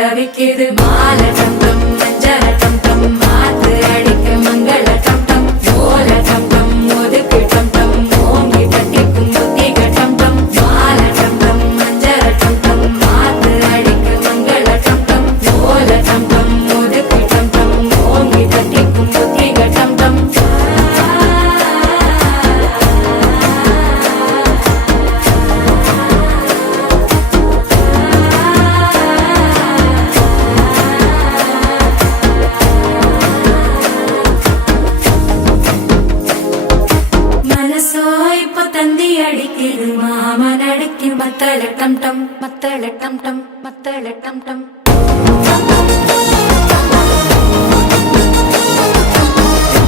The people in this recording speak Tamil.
தவிக்குது மாலை டம் டம் மஞ்சள டம் டம் மாத்து அடிக்க மங்கள டம் டம் ஓல டம் டம் ஒதுக்கு டம் டம் ஓங்கி தட்டிக்கும் புத்திக டம் டம் மாலை டம் டம் மஞ்சள டம் டம் மாத்து அடிக்க மங்கள டம் டம் ஓல டம் டம் ஒதுக்கு டம் டம் ஓங்கி தட்டிக்கும் புத்திக டம் டம் தந்தி அடிக்குது மாமன் அடிக்கு மத்தள டம் டம் மத்தள டம் டம் மத்தள டம் டம்